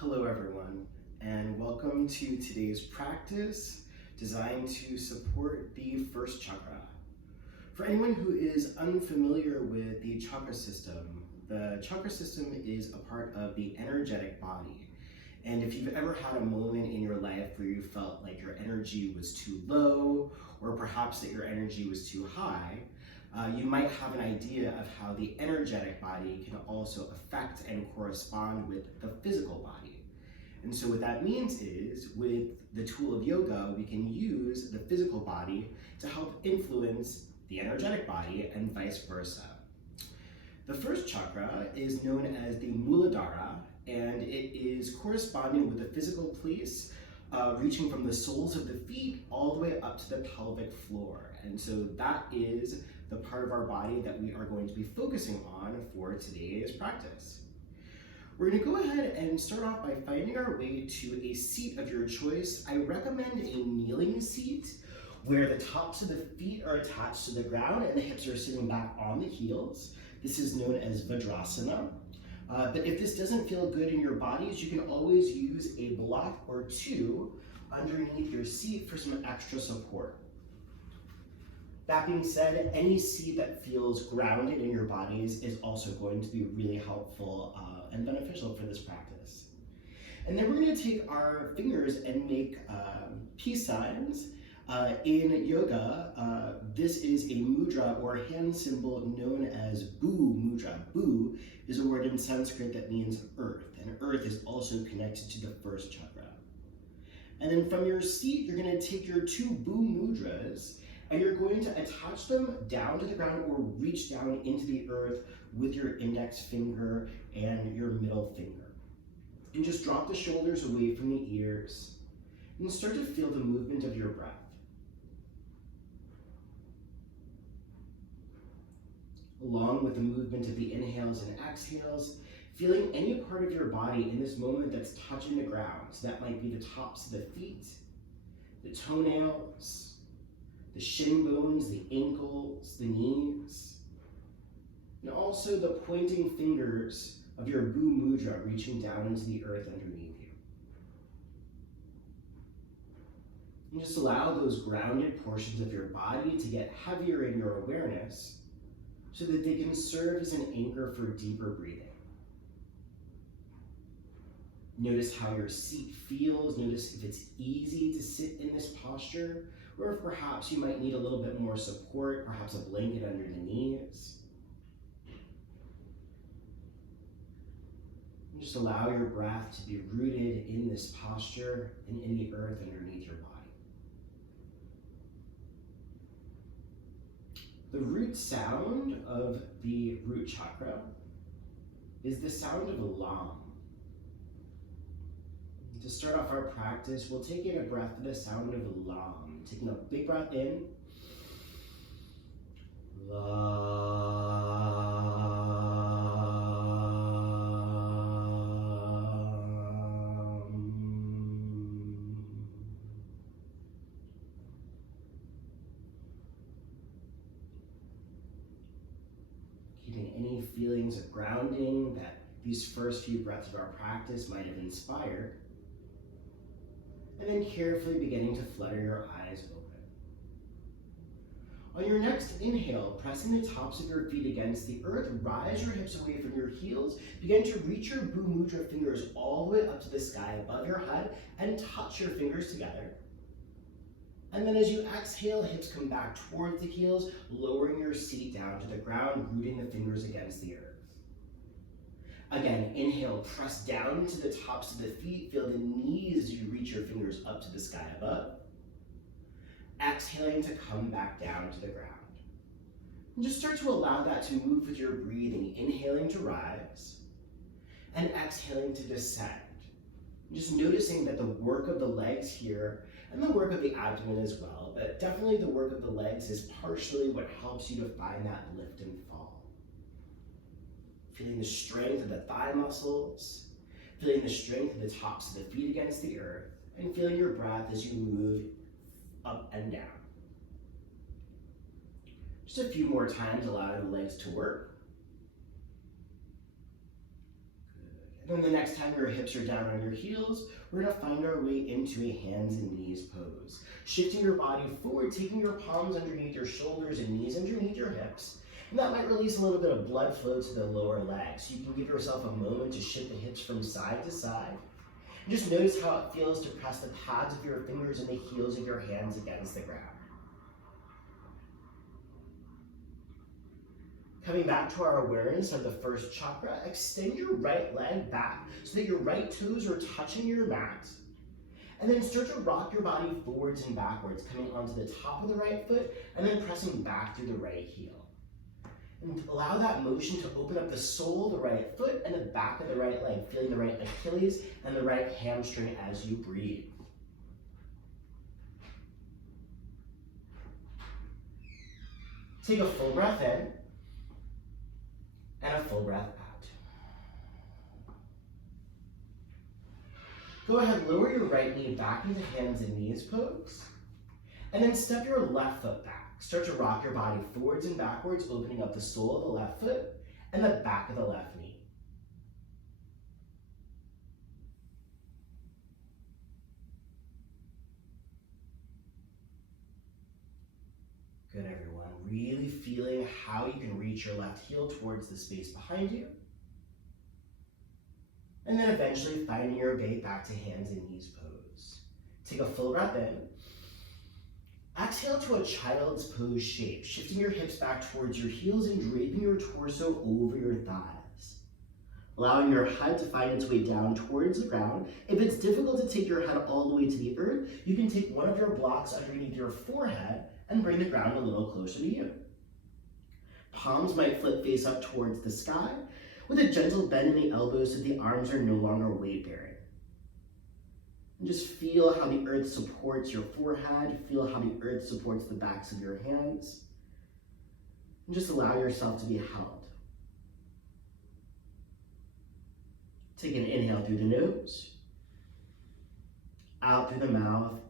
Hello everyone, and welcome to today's practice designed to support the first chakra. For anyone who is unfamiliar with the chakra system is a part of the energetic body. And if you've ever had a moment in your life where you felt like your energy was too low, or perhaps that your energy was too high, you might have an idea of how the energetic body can also affect and correspond with the physical body. And so what that means is, with the tool of yoga, we can use the physical body to help influence the energetic body and vice versa. The first chakra is known as the Muladhara, and it is corresponding with the physical place, reaching from the soles of the feet all the way up to the pelvic floor. And so that is the part of our body that we are going to be focusing on for today's practice. We're going to go ahead and start off by finding our way to a seat of your choice. I recommend a kneeling seat where the tops of the feet are attached to the ground and the hips are sitting back on the heels. This is known as Vajrasana. But if this doesn't feel good in your bodies, you can always use a block or two underneath your seat for some extra support. That being said, any seat that feels grounded in your bodies is also going to be really helpful and beneficial for this practice. And then we're going to take our fingers and make peace signs. In yoga, this is a mudra or hand symbol known as Bu mudra. Bu is a word in Sanskrit that means earth, and earth is also connected to the first chakra. And then from your seat, you're going to take your two Bu mudras and you're going to attach them down to the ground or reach down into the earth with your index finger and your middle finger. And just drop the shoulders away from the ears and start to feel the movement of your breath. Along with the movement of the inhales and exhales, feeling any part of your body in this moment that's touching the ground. So that might be the tops of the feet, the toenails, the shin bones, the ankles, the knees, and also the pointing fingers of your Bu mudra reaching down into the earth underneath you. And just allow those grounded portions of your body to get heavier in your awareness so that they can serve as an anchor for deeper breathing. Notice how your seat feels. Notice if it's easy to sit in this posture, or if perhaps you might need a little bit more support, perhaps a blanket under the knees. And just allow your breath to be rooted in this posture and in the earth underneath your body. The root sound of the root chakra is the sound of a lam. To start off our practice, we'll take in a breath to the sound of lam. Taking a big breath in. Keeping any feelings of grounding that these first few breaths of our practice might have inspired. And then carefully beginning to flutter your eyes open. On your next inhale, pressing the tops of your feet against the earth, rise your hips away from your heels, begin to reach your Bu mudra fingers all the way up to the sky above your head and touch your fingers together. And then as you exhale, hips come back towards the heels, lowering your seat down to the ground, rooting the fingers against the earth. Again, inhale, press down to the tops of the feet, feel the knees as you reach your fingers up to the sky above. Exhaling to come back down to the ground. And just start to allow that to move with your breathing, inhaling to rise, and exhaling to descend. And just noticing that the work of the legs here, and the work of the abdomen as well, but definitely the work of the legs is partially what helps you to find that lift and fall. Feeling the strength of the thigh muscles, feeling the strength of the tops of the feet against the earth, and feeling your breath as you move up and down. Just a few more times, allowing the legs to work. Good. Then the next time your hips are down on your heels, we're gonna find our way into a hands and knees pose. Shifting your body forward, taking your palms underneath your shoulders and knees underneath your hips. And that might release a little bit of blood flow to the lower legs. So you can give yourself a moment to shift the hips from side to side. And just notice how it feels to press the pads of your fingers and the heels of your hands against the ground. Coming back to our awareness of the first chakra, extend your right leg back so that your right toes are touching your mat. And then start to rock your body forwards and backwards, coming onto the top of the right foot and then pressing back through the right heel. And allow that motion to open up the sole of the right foot and the back of the right leg, feeling the right Achilles and the right hamstring as you breathe. Take a full breath in and a full breath out. Go ahead, lower your right knee back into hands and knees pose, and then step your left foot back. Start to rock your body forwards and backwards, opening up the sole of the left foot and the back of the left knee. Good, everyone. Really feeling how you can reach your left heel towards the space behind you. And then eventually finding your way back to hands and knees pose. Take a full breath in. Exhale to a child's pose shape, shifting your hips back towards your heels and draping your torso over your thighs. Allowing your head to find its way down towards the ground. If it's difficult to take your head all the way to the earth, you can take one of your blocks underneath your forehead and bring the ground a little closer to you. Palms might flip face up towards the sky with a gentle bend in the elbows so the arms are no longer weight bearing. And just feel how the earth supports your forehead, feel how the earth supports the backs of your hands, and just allow yourself to be held. Take an inhale through the nose, out through the mouth,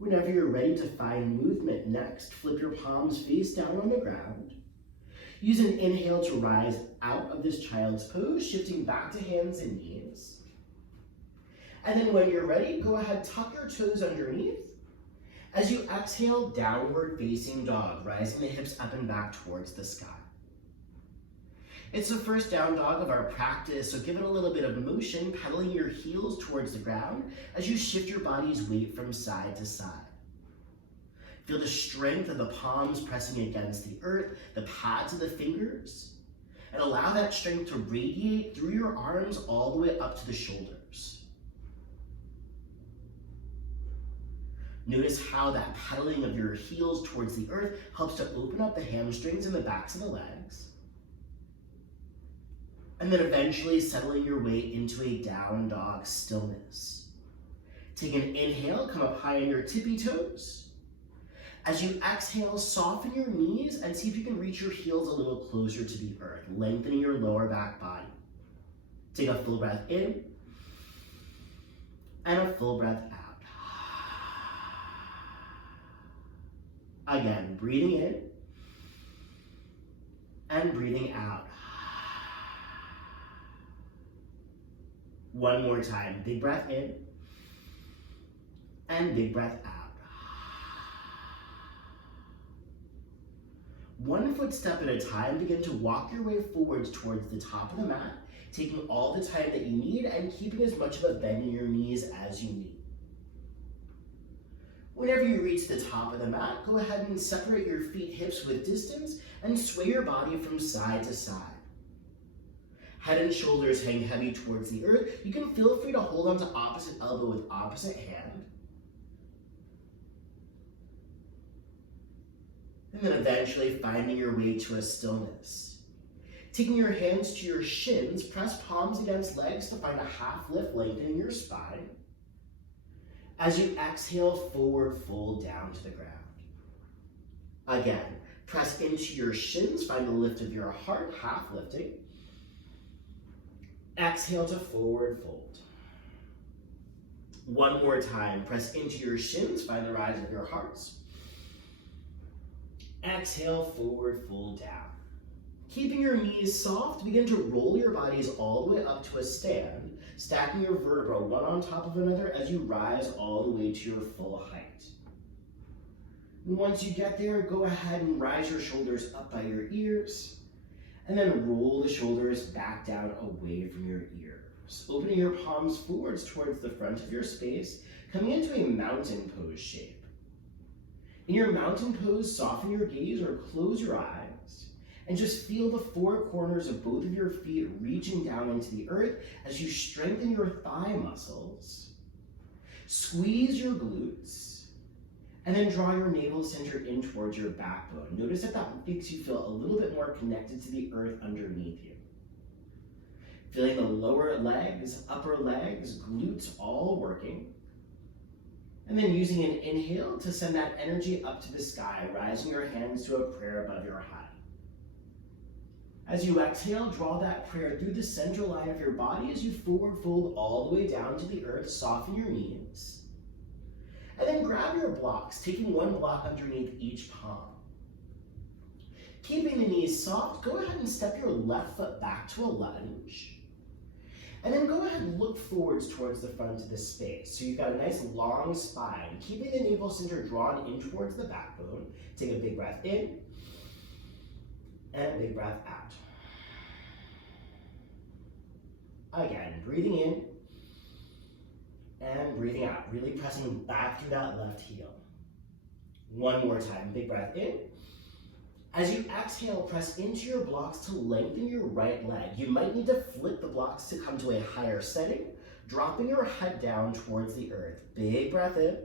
Whenever you're ready to find movement next, flip your palms face down on the ground. Use an inhale to rise out of this child's pose, shifting back to hands and knees. And then when you're ready, go ahead, tuck your toes underneath. As you exhale, downward facing dog, rising the hips up and back towards the sky. It's the first down dog of our practice, so give it a little bit of motion, pedaling your heels towards the ground as you shift your body's weight from side to side. Feel the strength of the palms pressing against the earth, the pads of the fingers, and allow that strength to radiate through your arms all the way up to the shoulders. Notice how that pedaling of your heels towards the earth helps to open up the hamstrings and the backs of the legs. And then eventually settling your way into a down dog stillness. Take an inhale, come up high on your tippy toes. As you exhale, soften your knees and see if you can reach your heels a little closer to the earth, lengthening your lower back body. Take a full breath in and a full breath out. Again, breathing in and breathing out. One more time, big breath in and big breath out. One footstep at a time, begin to walk your way forwards towards the top of the mat, taking all the time that you need and keeping as much of a bend in your knees as you need. Whenever you reach the top of the mat, go ahead and separate your feet hips with distance and sway your body from side to side. Head and shoulders hang heavy towards the earth. You can feel free to hold onto opposite elbow with opposite hand. And then eventually finding your way to a stillness. Taking your hands to your shins, press palms against legs to find a half lift, lengthening your spine. As you exhale, forward fold down to the ground. Again, press into your shins, find the lift of your heart, half lifting. Exhale to forward fold. One more time, press into your shins, find the rise of your hearts. Exhale, forward fold down. Keeping your knees soft, begin to roll your bodies all the way up to a stand, stacking your vertebrae one on top of another as you rise all the way to your full height. And once you get there, go ahead and rise your shoulders up by your ears, and then roll the shoulders back down away from your ears. Opening your palms forwards towards the front of your space, coming into a mountain pose shape. In your mountain pose, soften your gaze or close your eyes, and just feel the four corners of both of your feet reaching down into the earth as you strengthen your thigh muscles. Squeeze your glutes, and then draw your navel center in towards your backbone. Notice that makes you feel a little bit more connected to the earth underneath you. Feeling the lower legs, upper legs, glutes all working. And then using an inhale to send that energy up to the sky, rising your hands to a prayer above your head. As you exhale, draw that prayer through the center line of your body as you forward fold all the way down to the earth, soften your knees. And then grab your blocks, taking one block underneath each palm. Keeping the knees soft, go ahead and step your left foot back to a lunge. And then go ahead and look forwards towards the front of the space. So you've got a nice long spine, keeping the navel center drawn in towards the backbone. Take a big breath in, and a big breath out. Again, breathing in, and breathing out, really pressing back through that left heel. One more time, big breath in. As you exhale, press into your blocks to lengthen your right leg. You might need to flip the blocks to come to a higher setting, dropping your head down towards the earth. Big breath in,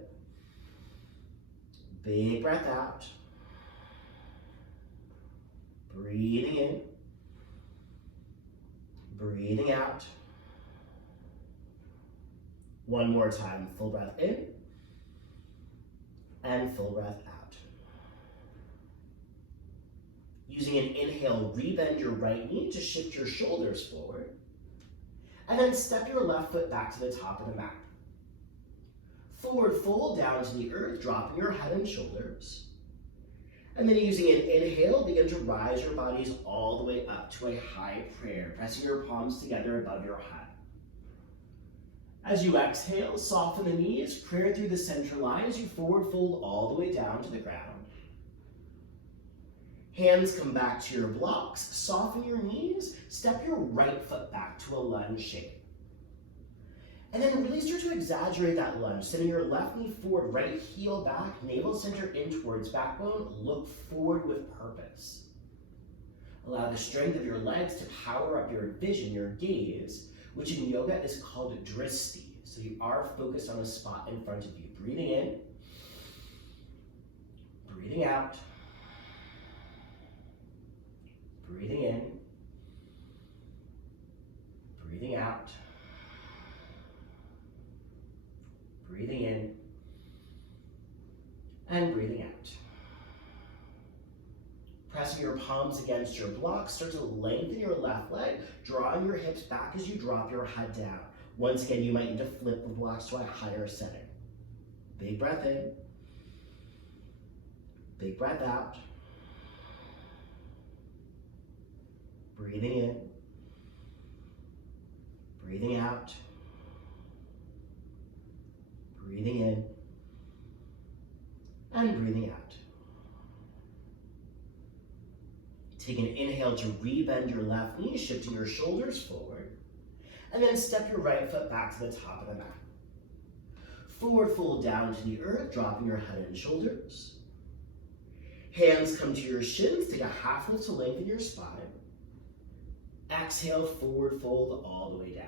big breath out. Breathing in, breathing out. One more time, full breath in, and full breath out. Using an inhale, rebend your right knee to shift your shoulders forward, and then step your left foot back to the top of the mat. Forward fold down to the earth, dropping your head and shoulders. And then using an inhale, begin to rise your bodies all the way up to a high prayer, pressing your palms together above your head. As you exhale, soften the knees, prayer through the center line as you forward fold all the way down to the ground. Hands come back to your blocks, soften your knees, step your right foot back to a lunge shape. And then really start to exaggerate that lunge, sending your left knee forward, right heel back, navel center in towards backbone, look forward with purpose. Allow the strength of your legs to power up your vision, your gaze, which in yoga is called dristi. So you are focused on a spot in front of you. Breathing in, breathing out, breathing in, breathing out, breathing in, and breathing out. Pressing your palms against your blocks, start to lengthen your left leg, drawing your hips back as you drop your head down. Once again, you might need to flip the blocks to a higher setting. Big breath in, big breath out. Breathing in, breathing out, breathing in, and breathing out. Take an inhale to rebend your left knee, shifting your shoulders forward, and then step your right foot back to the top of the mat. Forward fold down to the earth, dropping your head and shoulders. Hands come to your shins, take a half lift to lengthen your spine. Exhale, forward fold all the way down.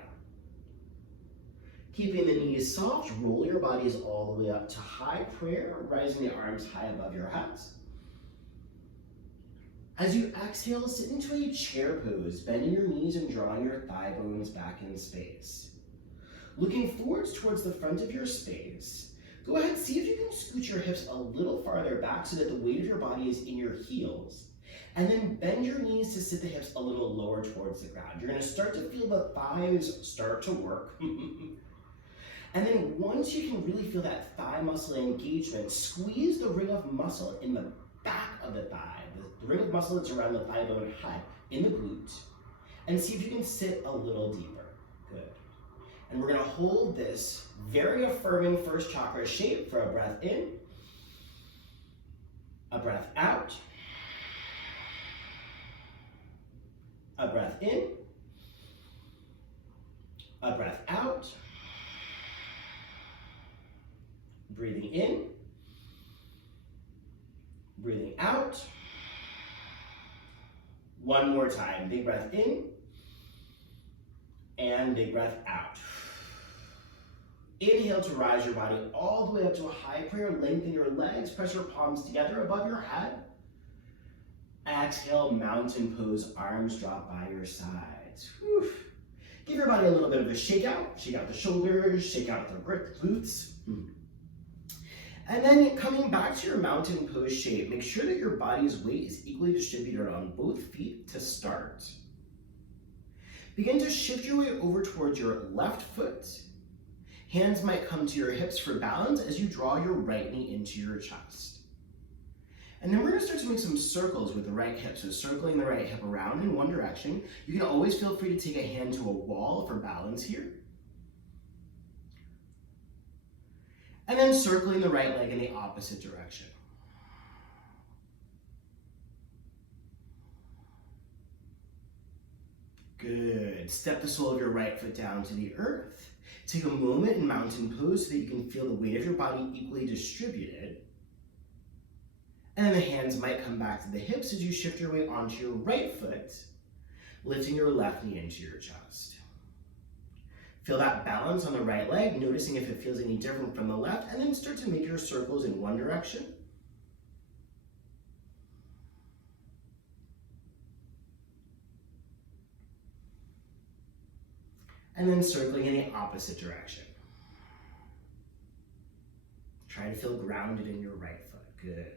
Keeping the knees soft, roll your bodies all the way up to high prayer, rising the arms high above your heads. As you exhale, sit into a chair pose, bending your knees and drawing your thigh bones back in space. Looking forwards towards the front of your space, go ahead, see if you can scoot your hips a little farther back so that the weight of your body is in your heels. And then bend your knees to sit the hips a little lower towards the ground. You're gonna start to feel the thighs start to work. And then once you can really feel that thigh muscle engagement, squeeze the ring of muscle in the back of the thigh, the ring of muscle that's around the thigh bone high in the glute, and see if you can sit a little deeper. Good. And we're gonna hold this very affirming first chakra shape for a breath in, a breath out, a breath in, a breath out, breathing in, breathing out. One more time, big breath in, and big breath out. Inhale to rise your body all the way up to a high prayer. Lengthen your legs, press your palms together above your head. Exhale, mountain pose, arms drop by your sides. Whew. Give your body a little bit of a shake out. Shake out the shoulders, shake out the glutes. And then coming back to your mountain pose shape, make sure that your body's weight is equally distributed on both feet to start. Begin to shift your weight over towards your left foot. Hands might come to your hips for balance as you draw your right knee into your chest. And then we're gonna start to make some circles with the right hip. So circling the right hip around in one direction. You can always feel free to take a hand to a wall for balance here. And then circling the right leg in the opposite direction. Good. Step the sole of your right foot down to the earth. Take a moment in mountain pose so that you can feel the weight of your body equally distributed. And then the hands might come back to the hips as you shift your weight onto your right foot, lifting your left knee into your chest. Feel that balance on the right leg, noticing if it feels any different from the left, and then start to make your circles in one direction. And then circling in the opposite direction. Try to feel grounded in your right foot. Good.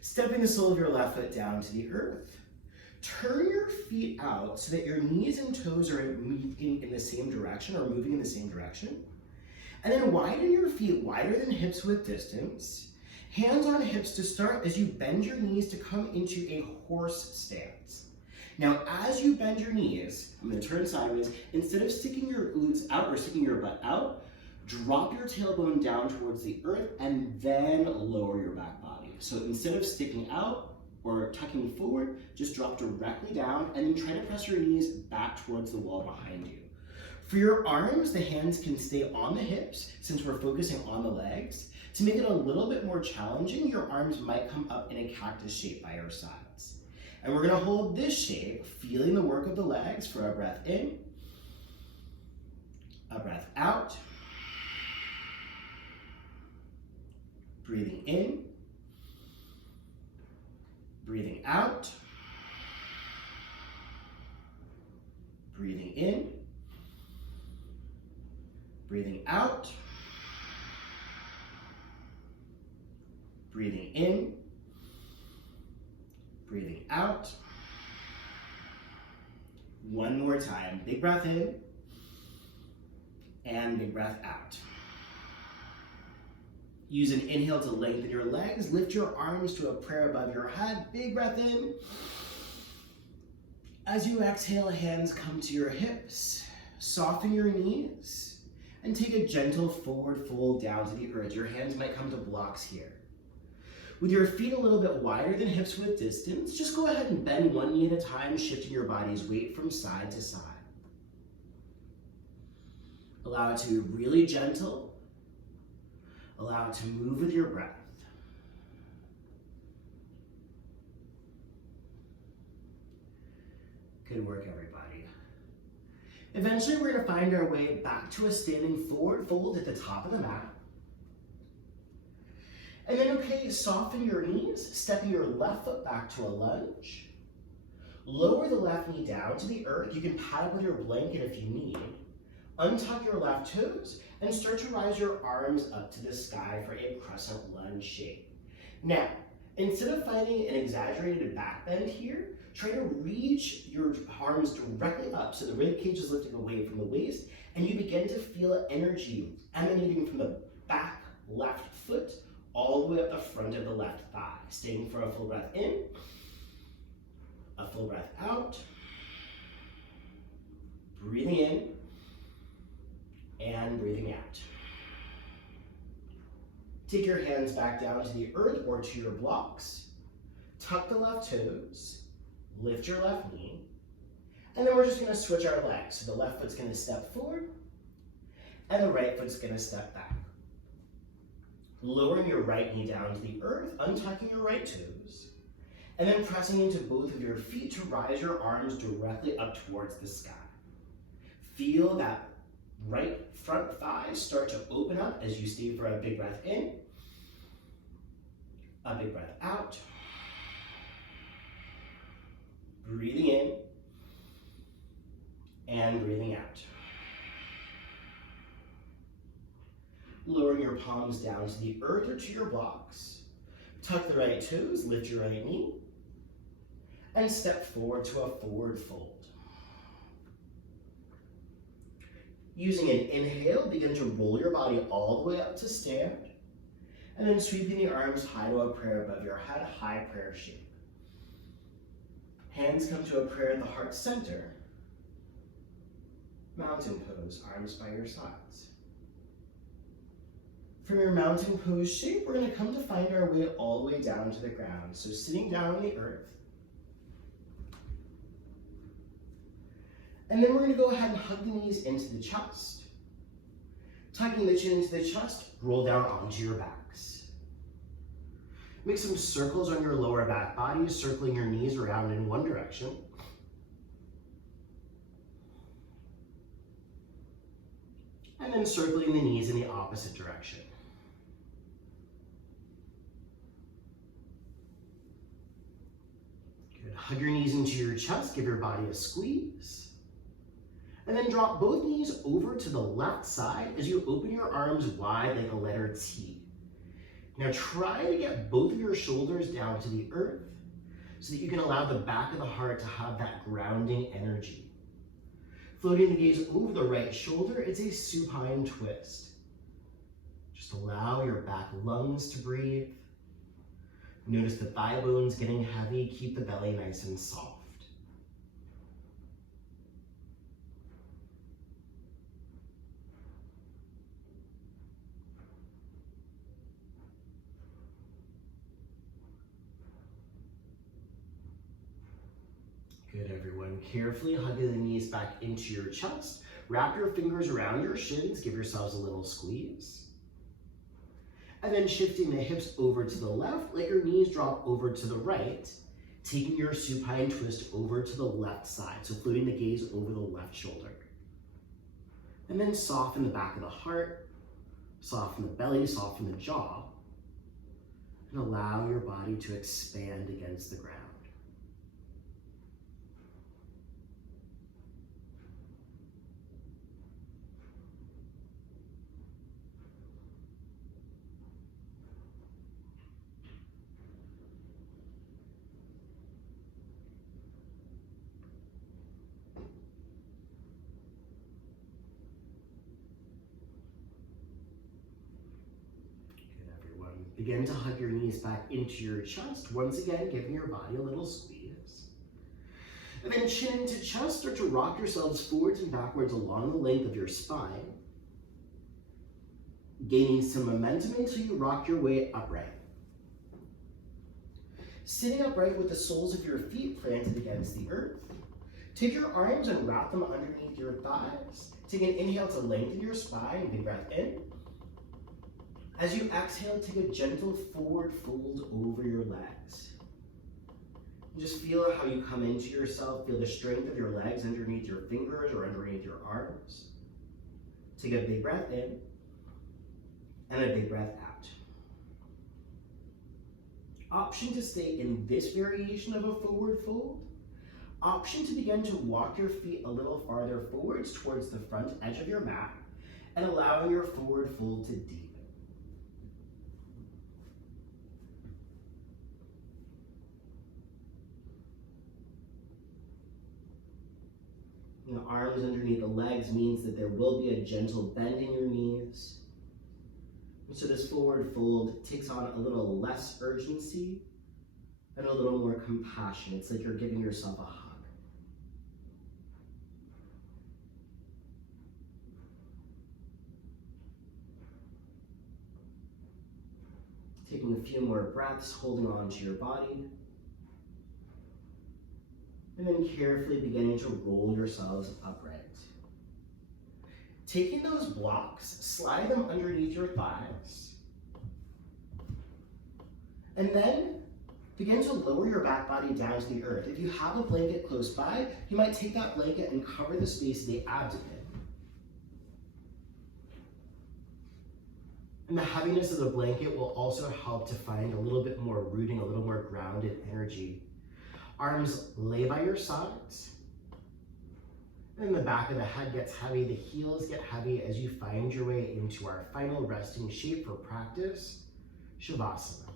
Stepping the sole of your left foot down to the earth. Turn your feet out so that your knees and toes are moving in the same direction or moving in the same direction. And then widen your feet wider than hips width distance. Hands on hips to start as you bend your knees to come into a horse stance. Now, as you bend your knees, I'm going to turn sideways. Instead of sticking your glutes out or sticking your butt out, drop your tailbone down towards the earth and then lower your back body. So instead of sticking out or tucking forward, just drop directly down and then try to press your knees back towards the wall behind you. For your arms, the hands can stay on the hips since we're focusing on the legs. To make it a little bit more challenging, your arms might come up in a cactus shape by your sides. And we're gonna hold this shape, feeling the work of the legs for a breath in, a breath out, breathing in, breathing out, breathing in, breathing out, breathing in, breathing out. One more time. Big breath in and big breath out. Use an inhale to lengthen your legs. Lift your arms to a prayer above your head. Big breath in. As you exhale, hands come to your hips. Soften your knees and take a gentle forward fold down to the earth. Your hands might come to blocks here. With your feet a little bit wider than hips width distance, just go ahead and bend one knee at a time, shifting your body's weight from side to side. Allow it to be really gentle. Allow it to move with your breath. Good work, everybody. Eventually, we're going to find our way back to a standing forward fold at the top of the mat. And then, okay, soften your knees, stepping your left foot back to a lunge. Lower the left knee down to the earth. You can pad up with your blanket if you need. Untuck your left toes and start to rise your arms up to the sky for a crescent lunge shape. Now, instead of finding an exaggerated back bend here, try to reach your arms directly up so the rib cage is lifting away from the waist and you begin to feel energy emanating from the back left foot all the way up the front of the left thigh. Staying for a full breath in, a full breath out, breathing in, and breathing out. Take your hands back down to the earth or to your blocks. Tuck the left toes, lift your left knee, and then we're just going to switch our legs. So the left foot's going to step forward, and the right foot's going to step back. Lowering your right knee down to the earth, untucking your right toes, and then pressing into both of your feet to rise your arms directly up towards the sky. Feel that right front thighs start to open up as you stay for a big breath in, a big breath out, breathing in, and breathing out. Lowering your palms down to the earth or to your blocks. Tuck the right toes, lift your right knee, and step forward to a forward fold. Using an inhale, begin to roll your body all the way up to stand, and then sweeping the arms high to a prayer above your head, high prayer shape. Hands come to a prayer at the heart center. Mountain pose, arms by your sides. From your mountain pose shape, we're going to come to find our way all the way down to the ground. So sitting down on the earth. And then we're going to go ahead and hug the knees into the chest. Tucking the chin into the chest, roll down onto your backs. Make some circles on your lower back body, circling your knees around in one direction. And then circling the knees in the opposite direction. Good. Hug your knees into your chest, give your body a squeeze. And then drop both knees over to the left side as you open your arms wide like a letter T. Now try to get both of your shoulders down to the earth so that you can allow the back of the heart to have that grounding energy. Floating the gaze over the right shoulder, it's a supine twist. Just allow your back lungs to breathe. Notice the thigh bones getting heavy, keep the belly nice and soft. Good, everyone. Carefully hugging the knees back into your chest. Wrap your fingers around your shins. Give yourselves a little squeeze. And then shifting the hips over to the left, let your knees drop over to the right, taking your supine twist over to the left side. So floating the gaze over the left shoulder. And then soften the back of the heart, soften the belly, soften the jaw, and allow your body to expand against the ground. Begin to hug your knees back into your chest, once again giving your body a little squeeze. And then chin into chest, start to rock yourselves forwards and backwards along the length of your spine, gaining some momentum until you rock your way upright. Sitting upright with the soles of your feet planted against the earth, take your arms and wrap them underneath your thighs. Take an inhale to lengthen your spine, big breath in. As you exhale, take a gentle forward fold over your legs. Just feel how you come into yourself, feel the strength of your legs underneath your fingers or underneath your arms. Take a big breath in and a big breath out. Option to stay in this variation of a forward fold. Option to begin to walk your feet a little farther forwards towards the front edge of your mat and allowing your forward fold to deepen. And the arms underneath the legs means that there will be a gentle bend in your knees. So this forward fold takes on a little less urgency and a little more compassion. It's like you're giving yourself a hug. Taking a few more breaths, holding on to your body. And then carefully beginning to roll yourselves upright. Taking those blocks, slide them underneath your thighs. And then begin to lower your back body down to the earth. If you have a blanket close by, you might take that blanket and cover the space of the abdomen. And the heaviness of the blanket will also help to find a little bit more rooting, a little more grounded energy. Arms lay by your sides. And the back of the head gets heavy, the heels get heavy as you find your way into our final resting shape for practice, Shavasana.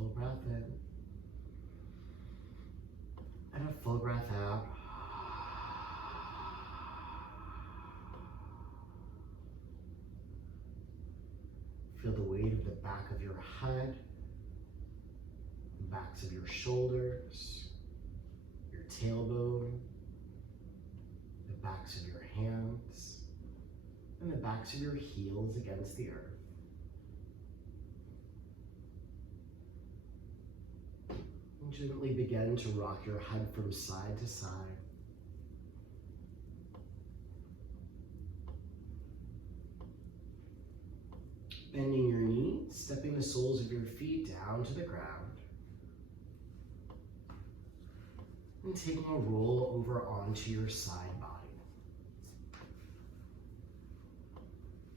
full breath in. And a full breath out. Feel the weight of the back of your head, the backs of your shoulders, your tailbone, the backs of your hands, and the backs of your heels against the earth. And gently begin to rock your head from side to side. Bending your knees, stepping the soles of your feet down to the ground. And taking a roll over onto your side body.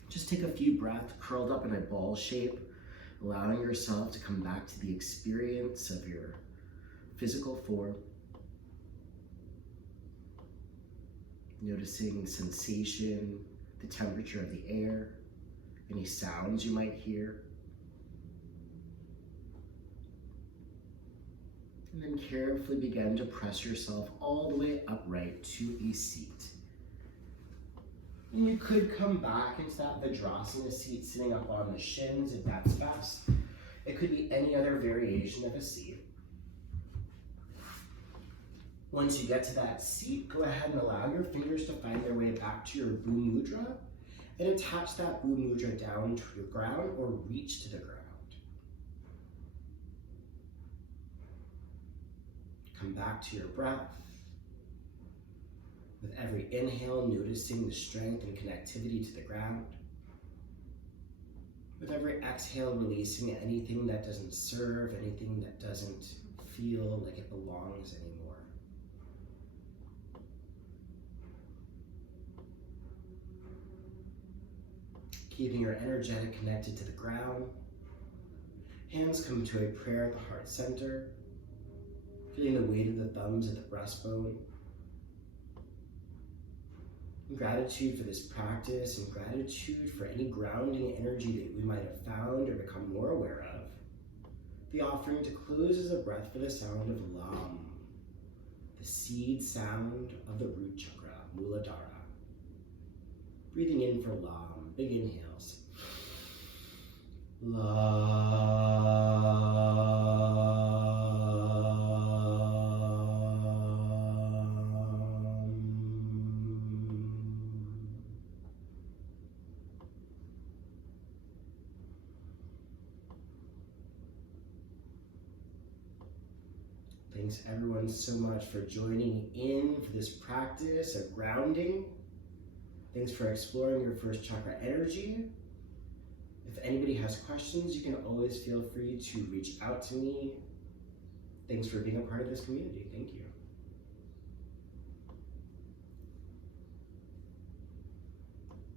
Just take a few breaths curled up in a ball shape, allowing yourself to come back to the experience of your physical form. Noticing sensation, the temperature of the air, any sounds you might hear. And then carefully begin to press yourself all the way upright to a seat. And you could come back into that Vajrasana seat, sitting up on the shins if that's best. It could be any other variation of a seat. Once you get to that seat, go ahead and allow your fingers to find their way back to your Bhu Mudra and attach that Bhu Mudra down to the ground or reach to the ground. Come back to your breath. With every inhale, noticing the strength and connectivity to the ground. With every exhale, releasing anything that doesn't serve, anything that doesn't feel like it belongs anymore. Keeping your energetic connected to the ground. Hands come to a prayer at the heart center. Feeling the weight of the thumbs at the breastbone. Gratitude for this practice and gratitude for any grounding energy that we might have found or become more aware of. The offering to close is a breath for the sound of Lam, the seed sound of the root chakra, Muladhara. Breathing in for Lam, big inhales. Thanks everyone so much for joining in for this practice of grounding. Thanks for exploring your first chakra energy. If anybody has questions, you can always feel free to reach out to me. Thanks for being a part of this community. Thank you.